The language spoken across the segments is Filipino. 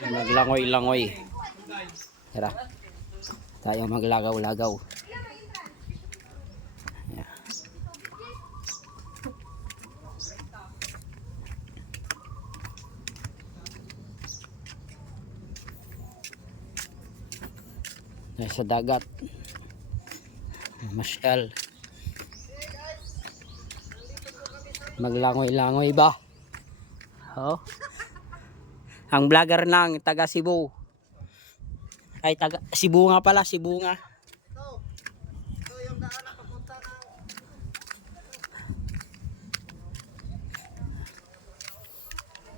Maglangoy-langoy. Tara. Tayo maglagaw-lagaw. Sa dagat. Masyal. Maglangoy-langoy ba? Oh. Ang vlogger ng taga Cebu. Ay taga Cebu nga pala, Cebu nga. Ito yung daan na papunta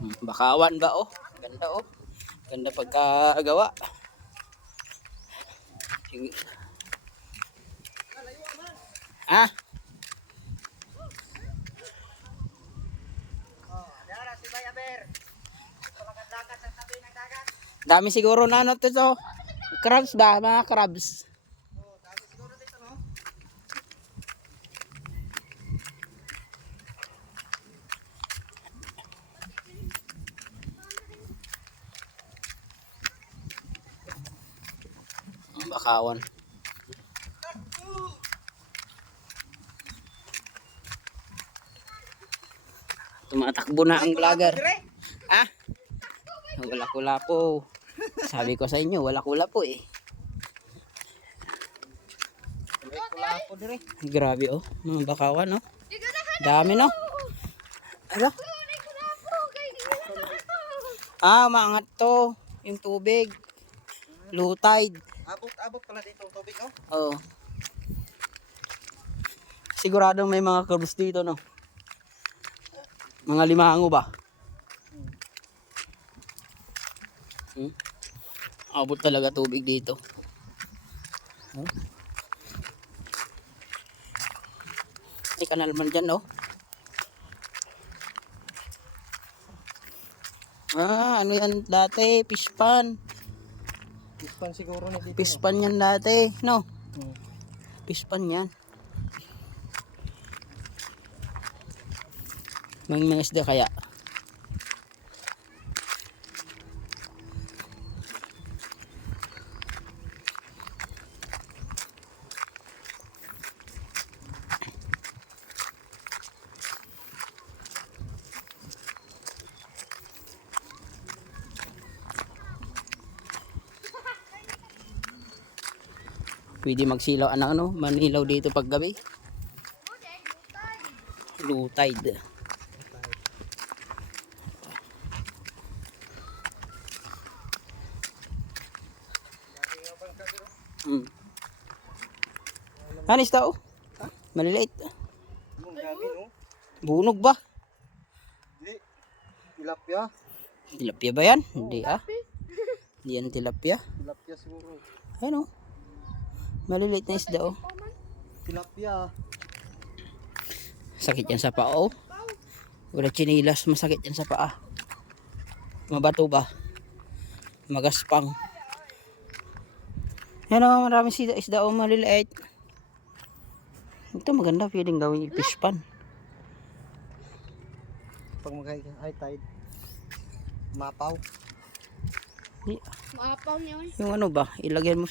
ng Bakawan ba oh? Ganda oh. Ganda pagkagawa. Ah. Dami siguro na ano to. Crabs ba? Mga crabs. dami siguro dito, no? Bakawan. Tumatakbo na ang vlogger. Ah? Wala kulapo. Sabi ko sa inyo, wala kulapo eh. Kulapo dire. Grabe oh, mga bakawan oh. Dami no. Ano? Ah, maangat to. Yung tubig. Low tide. Abot pala dito ang tubig, oh. Oo. Siguradong may mga crabs dito no. Mga limango ba? Abot talaga tubig dito. May kanal man dyan, no? Ah, ano yan dati? Fish pan. Fish pan siguro na dito. Fish pan yan dati, no? Fish pan yan. May isda kaya? Pwede magsilaw ano, manilaw dito pag gabi. Low tide. Anis tao? Maliliit. Bunog ba? Hindi. Tilapia. Tilapia ba yan? Hindi ah. Hindi yan tilapia. Tilapia siguro. Ayun oh. Maliliit na isda oh. Tilapia. Sakit yan sa paa oh. Wala chinilas, masakit yan sa paa. Mabato ba? Magaspang. Yan oh, maraming isda oh, maliliit. Ito maganda, pwedeng gawin yung fish pan. Pag mag-high tide. Mapaw. Yung ano ba, ilagyan mo sa